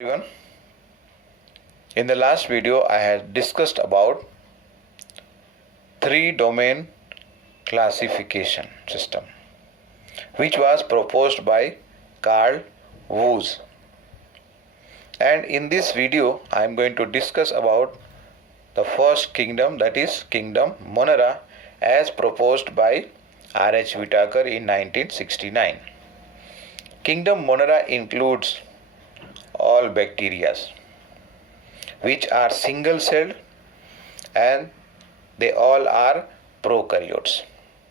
Everyone, in the last video I had discussed about three domain classification system which was proposed by Carl Woese, and in this video I am going to discuss about the first kingdom, that is kingdom Monera, as proposed by R.H. Whitaker in 1969. Kingdom Monera includes all bacteria which are single celled and they all are prokaryotes.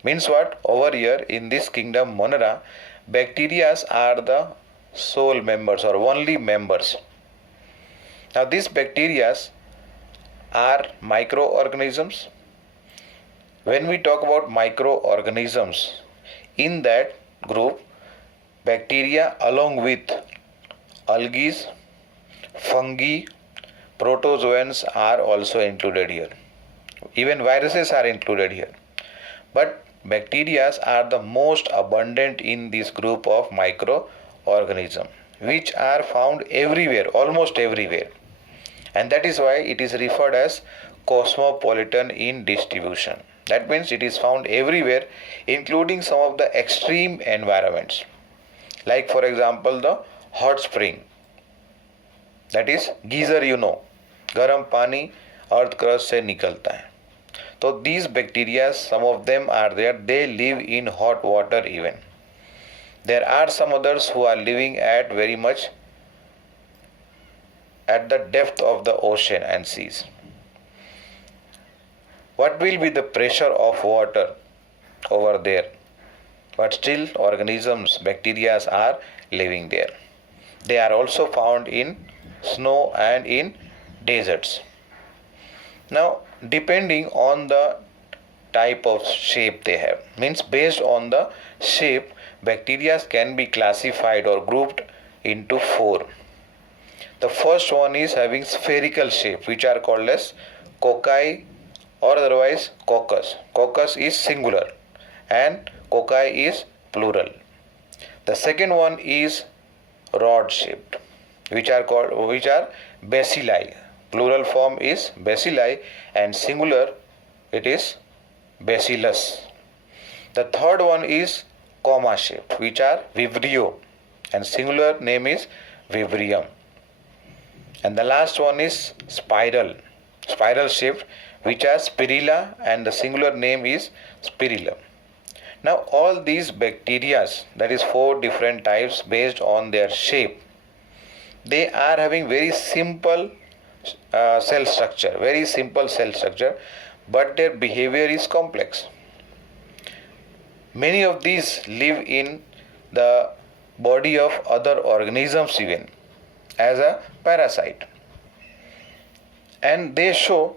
Means what? Over here in this kingdom Monera, bacteria are the sole members or only members. Now these bacteria are microorganisms. When we talk about microorganisms, in that group bacteria along with algae, fungi, protozoans are also included here. Even viruses are included here. But bacteria are the most abundant in this group of microorganisms, which are found everywhere, almost everywhere. And that is why it is referred as cosmopolitan in distribution. That means it is found everywhere, including some of the extreme environments. Like for example the hot spring, that is geyser, गर्म पानी earth crust से निकलता है. तो these bacteria, some of them are there, they live in hot water even. There are some others who are living at very much at the depth of the ocean and seas. What will be the pressure of water over there? But still organisms, bacteria are living there. They are also found in snow and in deserts. Now depending on the type of shape they have, means based on the shape, bacteria can be classified or grouped into four. The first one is having spherical shape, which are called as cocci or otherwise coccus. Coccus is singular and cocci is plural. The second one is rod shaped, which are bacilli. Plural form is bacilli and singular it is bacillus. The third one is comma shaped, which are vibrio and singular name is vibrium. And the last one is spiral shaped, which are spirilla and the singular name is spirillum. Now all these bacteria, that is four different types based on their shape, they are having very simple cell structure, but their behavior is complex. Many of these live in the body of other organisms even as a parasite, and they show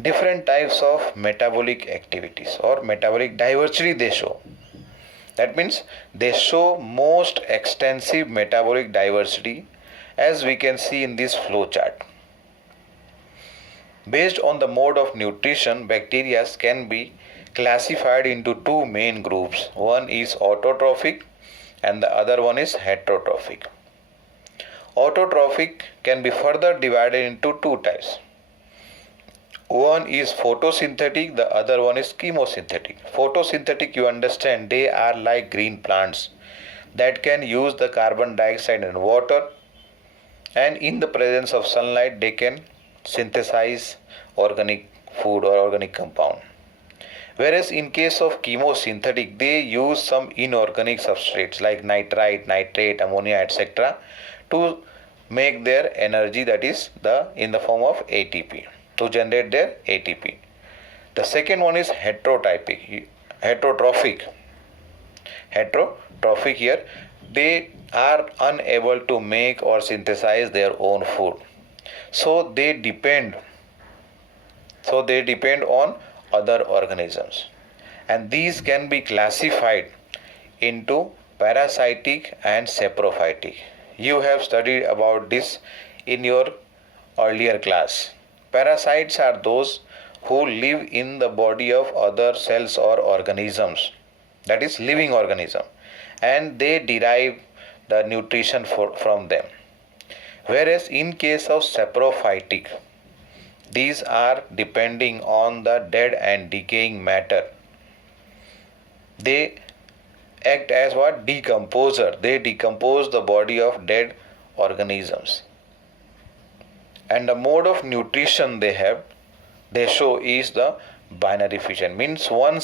different types of metabolic activities or metabolic diversity they show. That means they show most extensive metabolic diversity, as we can see in this flow chart. Based on the mode of nutrition, bacteria can be classified into two main groups. One is autotrophic and the other one is heterotrophic. Autotrophic can be further divided into two types. One is photosynthetic, the other one is chemosynthetic. Photosynthetic, you understand, they are like green plants that can use the carbon dioxide and water, and in the presence of sunlight they can synthesize organic food or organic compound. Whereas in case of chemosynthetic, they use some inorganic substrates like nitrite, nitrate, ammonia, etc. to make their energy, that is in the form of ATP, to generate their ATP. The second one is heterotrophic. Heterotrophic here, they are unable to make or synthesize their own food. So they depend on other organisms. And these can be classified into parasitic and saprophytic. You have studied about this in your earlier class. Parasites are those who live in the body of other cells or organisms, that is living organism, and they derive the nutrition from them. Whereas in case of saprophytic, these are depending on the dead and decaying matter. They act as what? Decomposer. They decompose the body of dead organisms. And the mode of nutrition they show is the binary fission. Means one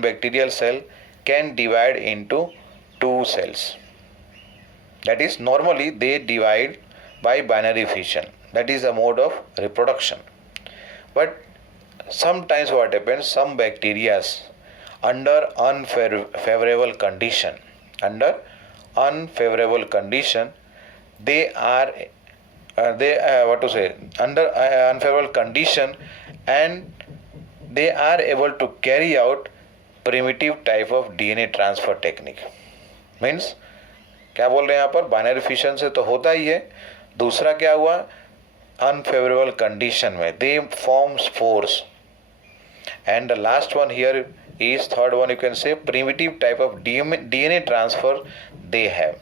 bacterial cell can divide into two cells. That is, normally they divide by binary fission. That is a mode of reproduction. But sometimes what happens, some bacteria under unfavorable condition, they are under unfavorable condition, and they are able to carry out primitive type of DNA transfer technique. Means क्या बोल रहे हैं यहाँ पर, binary fission से तो होता ही है, दूसरा क्या हुआ, अनफेवरेबल कंडीशन में they form spores, and the last one here is third one, you can say primitive type of DNA transfer they have.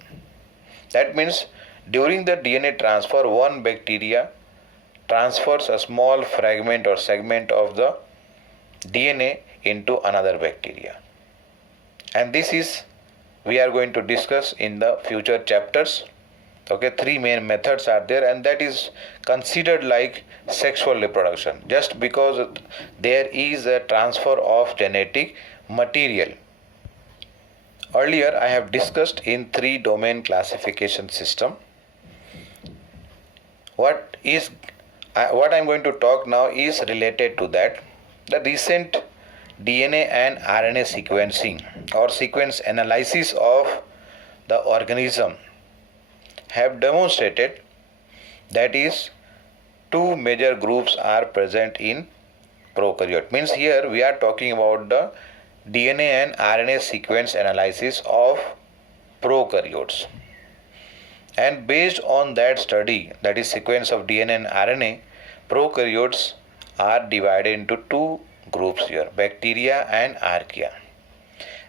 That means during the DNA transfer, one bacteria transfers a small fragment or segment of the DNA into another bacteria, and this is we are going to discuss in the future chapters. Okay, three main methods are there, and that is considered like sexual reproduction, just because there is a transfer of genetic material. Earlier I have discussed in 3-domain classification system. What I'm going to talk now is related to that. The recent DNA and RNA sequencing or sequence analysis of the organism have demonstrated that is two major groups are present in prokaryote. Means here we are talking about the DNA and RNA sequence analysis of prokaryotes, and based on that study, that is sequence of DNA and RNA, prokaryotes are divided into two groups here, bacteria and archaea,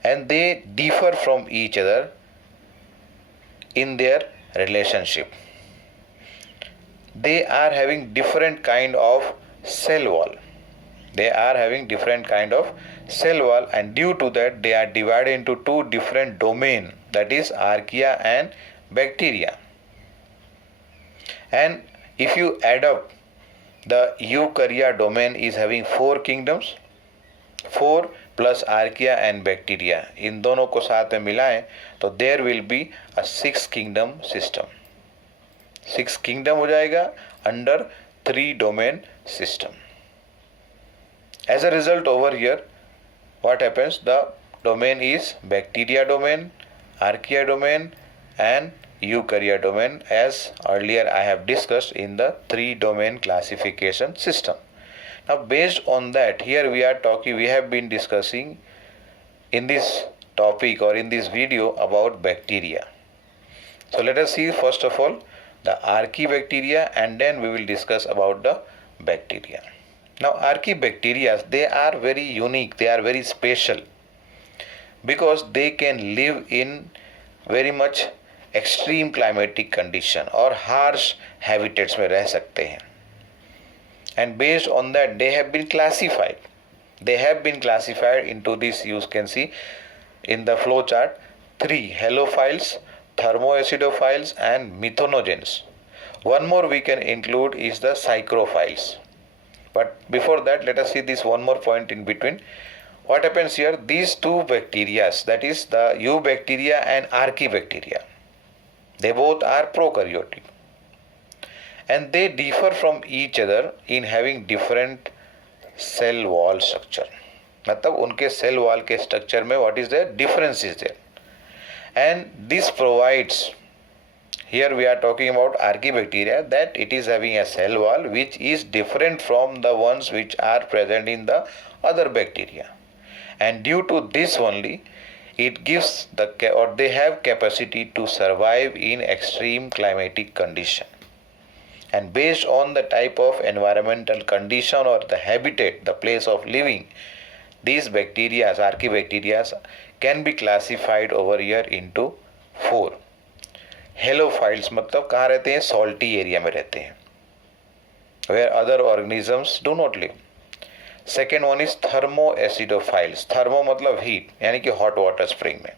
and they differ from each other in their relationship. They are having different kind of cell wall. And due to that they are divided into two different domain, that is archaea and bacteria. And if you add up, the eukarya domain is having 4 kingdoms, 4 plus archaea and bacteria, इन दोनों को साथ में मिलाएं तो there will be a 6 kingdom system. 6 kingdom हो जाएगा under 3 domain system. As a result, over here what happens, the domain is bacteria domain, archaea domain and eukarya domain, as earlier I have discussed in the 3-domain classification system. Now based on that, here we have been discussing in this topic or in this video about bacteria. So let us see first of all the archaebacteria, and then we will discuss about the bacteria. Now archaebacteria, they are very unique, they are very special, because they can live in very much extreme climatic condition और harsh habitats में रह सकते हैं. And based on that they have been classified. Into this, you can see in the flow chart, 3 halophiles, thermoacidophiles and methanogens. One more we can include is the psychrophiles. But before that, let us see this one more point in between. What happens here, these two bacteria, that is the eubacteria and archaebacteria, they both are prokaryotic, and they differ from each other in having different cell wall structure. मतलब उनके cell wall के structure में what is there, difference is there, and this provides, here we are talking about archaebacteria, that it is having a cell wall which is different from the ones which are present in the other bacteria, and due to this only it gives they have capacity to survive in extreme climatic condition. And based on the type of environmental condition or the habitat, the place of living, these bacteria, archaebacteria, can be classified over here into 4. Halophiles मतलब कहाँ रहते हैं, salty area में रहते हैं, where other organisms do not live. Second one is thermoacidophiles, thermo मतलब heat यानी कि हॉट वाटर स्प्रिंग में.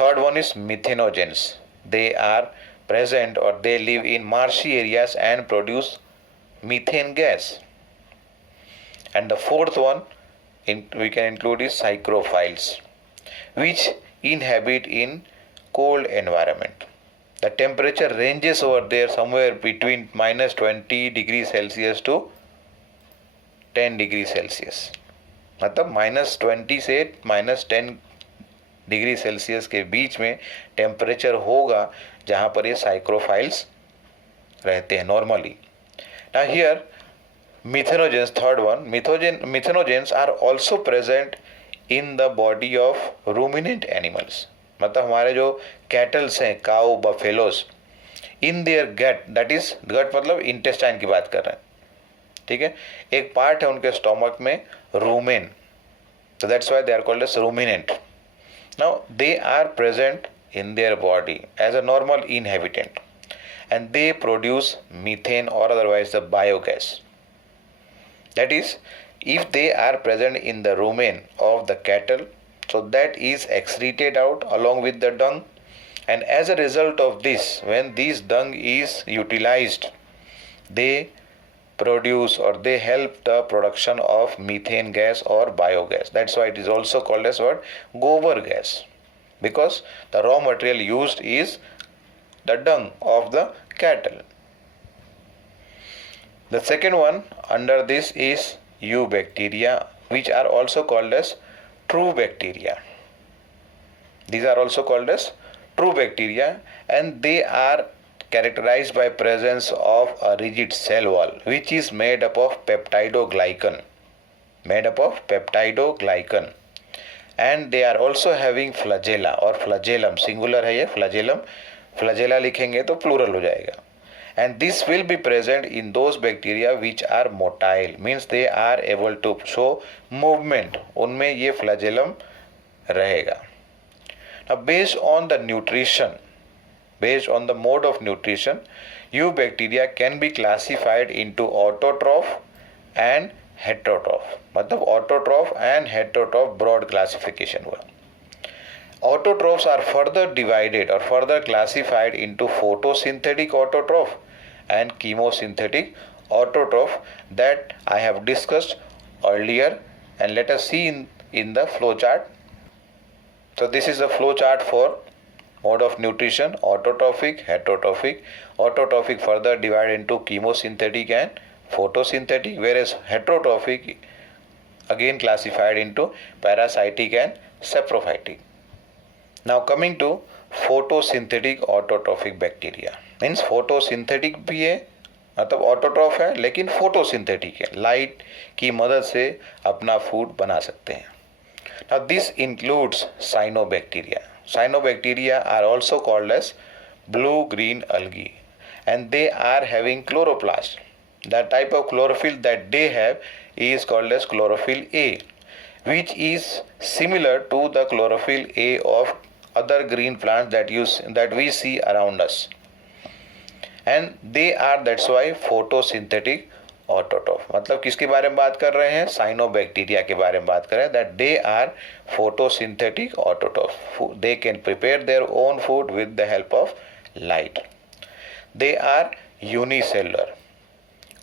Third one is methanogens, they are present or they live in marshy areas and produce methane gas. And the fourth one we can include is psychrophiles, which inhabit in cold environment. The temperature ranges over there somewhere between minus 20 degrees Celsius to 10 degrees Celsius. मतलब minus 20 से minus 10 degree Celsius के बीच में temperature होगा जहाँ पर ये psychrophiles रहते हैं normally. Now here methanogens, third one, methanogens are also present in the body of ruminant animals. मतलब हमारे जो कैटल्स हैं, cow, buffaloes, in their gut, that is gut मतलब इंटेस्टाइन की बात कर रहे हैं, ठीक है, एक पार्ट है उनके स्टोमक में rumen, so that's why they are called as ruminant. Now they are present in their body as a normal inhabitant and they produce methane or otherwise the biogas. That is, if they are present in the rumen of the cattle, so that is excreted out along with the dung, and as a result of this, when this dung is utilized, they produce or they help the production of methane gas or biogas. That's why it is also called as what, gobar gas, because the raw material used is the dung of the cattle. The second one under this is eubacteria, which are also called as true bacteria. These are also called as true bacteria, and they are characterized by presence of a rigid cell wall which is made up of peptidoglycan, and they are also having flagella or flagellum, singular है ये, flagella लिखेंगे तो plural हो जाएगा. And this will be present in those bacteria which are motile, means they are able to show movement, उनमें ये flagellum रहेगा. Now based on the nutrition, based on the mode of nutrition, eubacteria can be classified into autotroph and heterotroph. मतलब autotroph and heterotroph broad classification हुआ. Autotrophs are further divided or further classified into photosynthetic autotroph and chemosynthetic autotroph that I have discussed earlier, and let us see in the flow chart. So this is the flow chart for mode of nutrition: autotrophic, heterotrophic. Autotrophic further divided into chemosynthetic and photosynthetic, whereas heterotrophic again classified into parasitic and saprophytic. Now coming to photosynthetic autotrophic bacteria, means photosynthetic भी है, मतलब autotroph है लेकिन photosynthetic है, light की मदद से अपना फूड बना सकते हैं. Now this includes cyanobacteria. Cyanobacteria are also called as blue-green algae, and they are having chloroplast. The type of chlorophyll that they have is called as chlorophyll A, which is similar to the chlorophyll A of other green plants that we see around us. And they are, that's why, photosynthetic autotroph. मतलब किसके बारे में बात कर रहे हैं, cyanobacteria के बारे में बात कर रहे हैं, that they are photosynthetic autotroph. They can prepare their own food with the help of light. They are unicellular,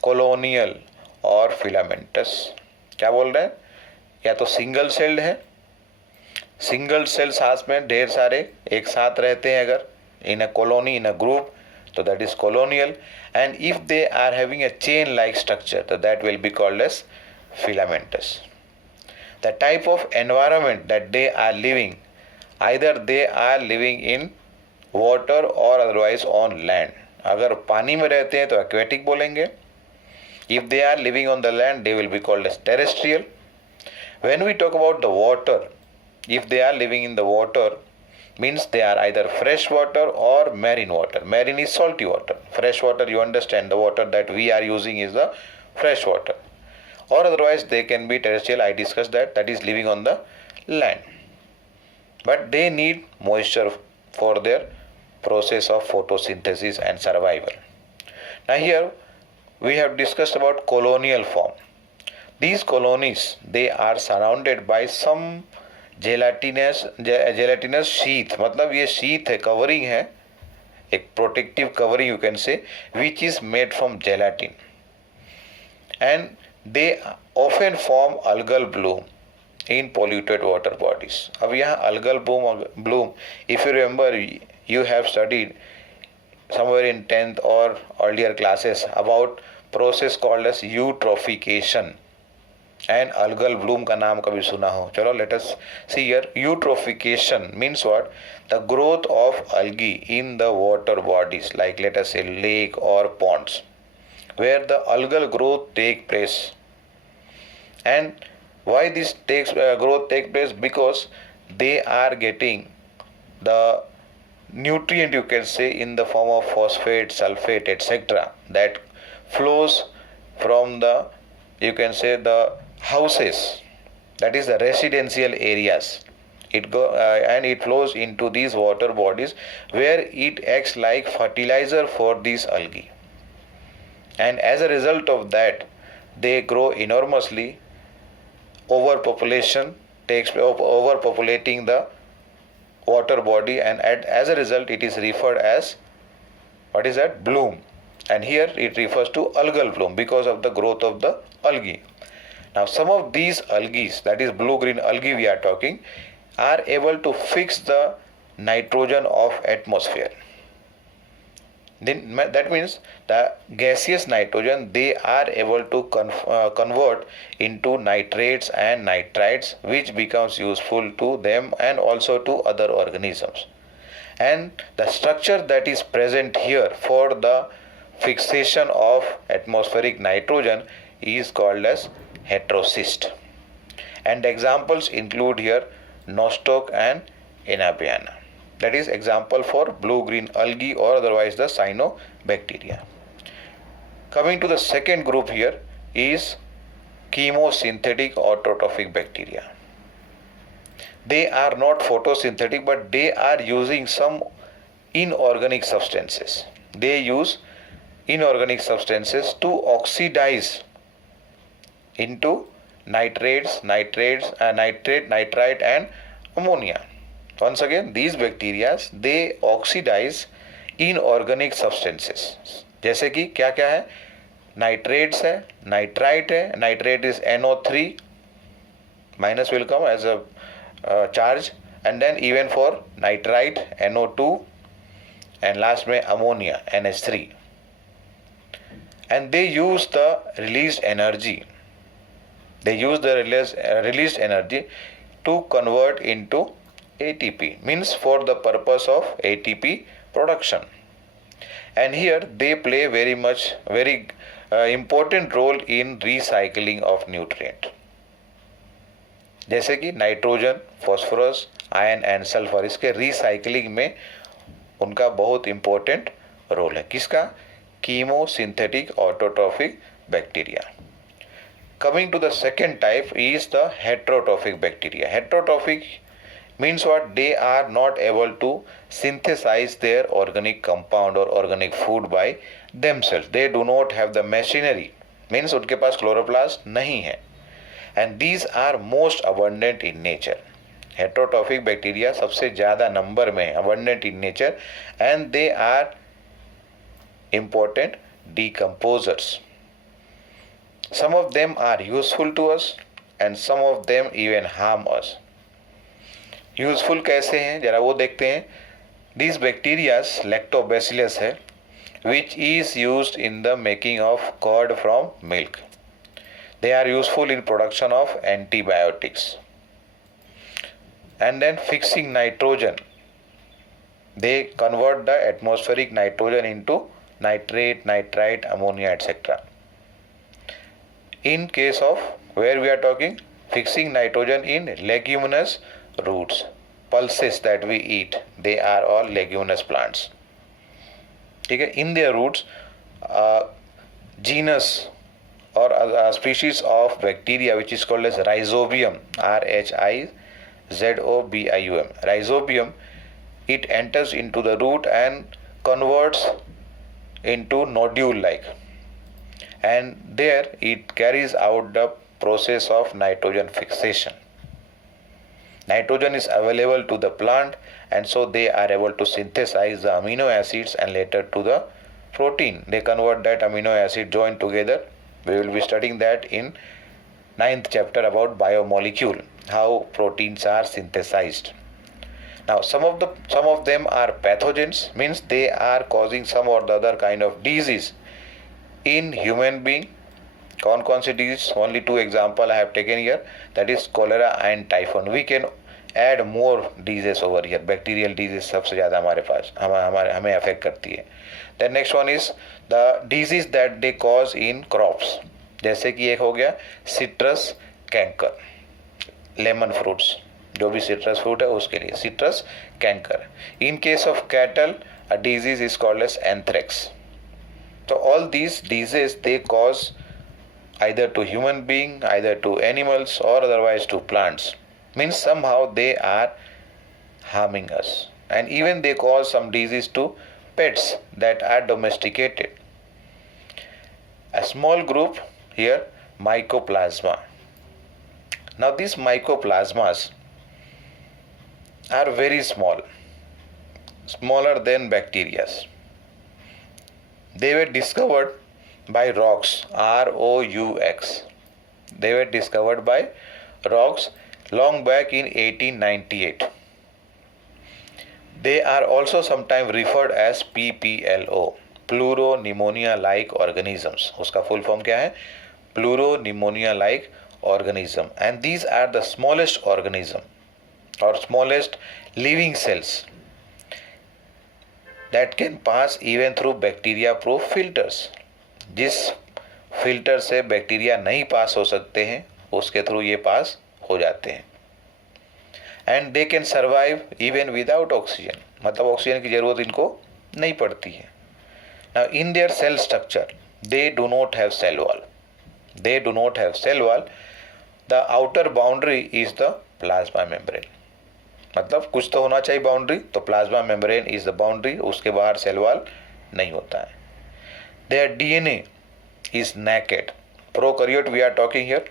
colonial और filamentous. क्या बोल रहे हैं, या तो सिंगल सेल्ड है, सिंगल सेल साथ में ढेर सारे एक साथ रहते हैं अगर in a colony, in a group, तो that is colonial, and if they are having a chain like structure, so that will be called as filamentous. The type of environment that they are living, either they are living in water or otherwise on land. अगर पानी में रहते हैं तो aquatic बोलेंगे. If they are living on the land, they will be called as terrestrial. When we talk about the water, if they are living in the water, means they are either fresh water or marine water. Marine is salty water. Fresh water, you understand, the water that we are using is the fresh water. Or otherwise they can be terrestrial, I discussed that is living on the land. But they need moisture for their process of photosynthesis and survival. Now here we have discussed about colonial form. These colonies, they are surrounded by some gelatinous sheath. मतलब ये sheath है, covering है, एक protective covering you can say, which is made from gelatin. And they often form algal bloom in polluted water bodies. अब यहाँ algal bloom, if you remember, you have studied somewhere in 10th or earlier classes about process called as eutrophication. And algal bloom का नाम कभी सुना हो? चलो, let us see here. Eutrophication means what? The growth of algae in the water bodies, like let us say lake or ponds, where the algal growth take place. And why this growth take place? Because they are getting the nutrient, you can say, in the form of phosphate, sulfate, etc., that flows from the, you can say, the houses, that is the residential areas. And it flows into these water bodies, where it acts like fertilizer for these algae. And as a result of that, they grow enormously. Overpopulating the water body, and as a result it is referred as, what is that? Bloom. And here it refers to algal bloom because of the growth of the algae. Now some of these algae, that is blue-green algae we are talking, are able to fix the nitrogen of atmosphere. Then that means the gaseous nitrogen, they are able to convert into nitrates and nitrites, which becomes useful to them and also to other organisms. And the structure that is present here for the fixation of atmospheric nitrogen is called as heterocyst. And examples include here nostoc and enabaena. That is example for blue-green algae, or otherwise the cyanobacteria. Coming to the second group here is chemosynthetic autotrophic bacteria. They are not photosynthetic, but they are using some inorganic substances. They use inorganic substances to oxidize into nitrate, nitrite and ammonia. Once again, these bacteria, they oxidize inorganic substances. जैसे कि क्या क्या है? Nitrates है, nitrite है, nitrate is NO3, minus will come as a charge, and then even for nitrite, NO2, and last में ammonia, NH3. And they use the released energy. They use the released energy to convert into ATP, means for the purpose of ATP production. And here they play very important role in recycling of nutrient. जैसे कि nitrogen, phosphorus, iron and sulphur, इसके recycling में उनका बहुत important role है. किसका? Chemosynthetic autotrophic bacteria. Coming to the second type is the heterotrophic bacteria. Heterotrophic means what? They are not able to synthesize their organic compound or organic food by themselves. They do not have the machinery, means उनके पास chloroplast नहीं है. And these are most abundant in nature. Heterotrophic bacteria सबसे ज़्यादा number में abundant in nature, and they are important decomposers. Some of them are useful to us and some of them even harm us. Useful कैसे हैं जरा वो देखते हैं. These bacteria lactobacillus है, which is used in the making of curd from milk. They are useful in production of antibiotics. And then fixing nitrogen. They convert the atmospheric nitrogen into nitrate, nitrite, ammonia, etc. In case of where we are talking, fixing nitrogen in leguminous roots, pulses that we eat, they are all leguminous plants. ठीक है. In their roots, genus or a species of bacteria which is called as rhizobium, Rhizobium. Rhizobium it enters into the root and converts into nodule like, and there it carries out the process of nitrogen fixation. Nitrogen is available to the plant, and so they are able to synthesize the amino acids and later to the protein. They convert that amino acid joined together. We will be studying that in 9th chapter about biomolecule, how proteins are synthesized. Now some of them are pathogens, means they are causing some or the other kind of disease in human being. कौन सी disease? Only two example I have taken here, that is cholera and typhoon. We can add more diseases over here. Bacterial disease सबसे ज़्यादा हमारे पास हमें affect करती है. Then next one is the disease that they cause in crops. जैसे कि एक हो गया citrus canker, lemon fruits, जो भी citrus fruit है उसके लिए citrus canker. In case of cattle, a disease is called as anthrax. So all these diseases, they cause either to human being, either to animals, or otherwise to plants. Means somehow they are harming us, and even they cause some disease to pets that are domesticated. A small group here, mycoplasma. Now these mycoplasmas are very small, smaller than bacteria. They were discovered by rocks, R-O-U-X. They were discovered by rocks long back in 1898. They are also sometimes referred as PPLO, Pleuropneumonia-like organisms. उसका full form क्या है? Pleuropneumonia-like organism. And these are the smallest organism or smallest living cells that can pass even through bacteria-proof filters. जिस filter से bacteria नहीं पास हो सकते हैं उसके थ्रू ये पास हो जाते हैं. And they can survive even without oxygen, मतलब ऑक्सीजन की ज़रूरत इनको नहीं पड़ती है. Now in their cell structure they do not have cell wall. They do not have cell wall. The outer boundary is the plasma membrane. मतलब कुछ तो होना चाहिए बाउंड्री, तो plasma membrane is the boundary, उसके बाहर सेल वॉल नहीं होता है. Their DNA is naked. Prokaryote we are talking here.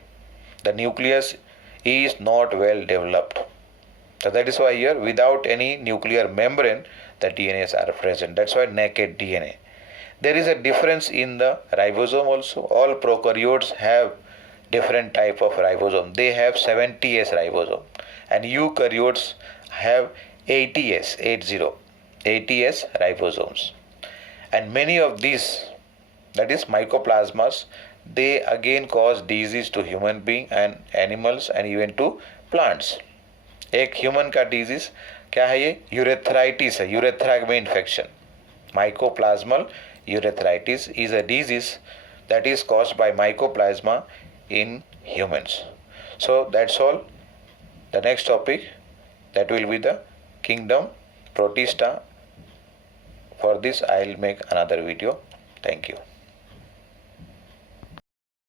The nucleus is not well developed. So that is why here without any nuclear membrane the DNAs are present. That's why naked DNA. There is a difference in the ribosome also. All prokaryotes have different type of ribosome. They have 70S ribosome and eukaryotes have 80S ribosomes. And many of these, that is mycoplasmas, they again cause disease to human being and animals and even to plants. एक human का disease क्या है? ये urethritis है. Urethra में infection. Mycoplasmal urethritis is a disease that is caused by mycoplasma in humans. So that's all. The next topic, that will be the kingdom Protista. For this I will make another video. Thank you.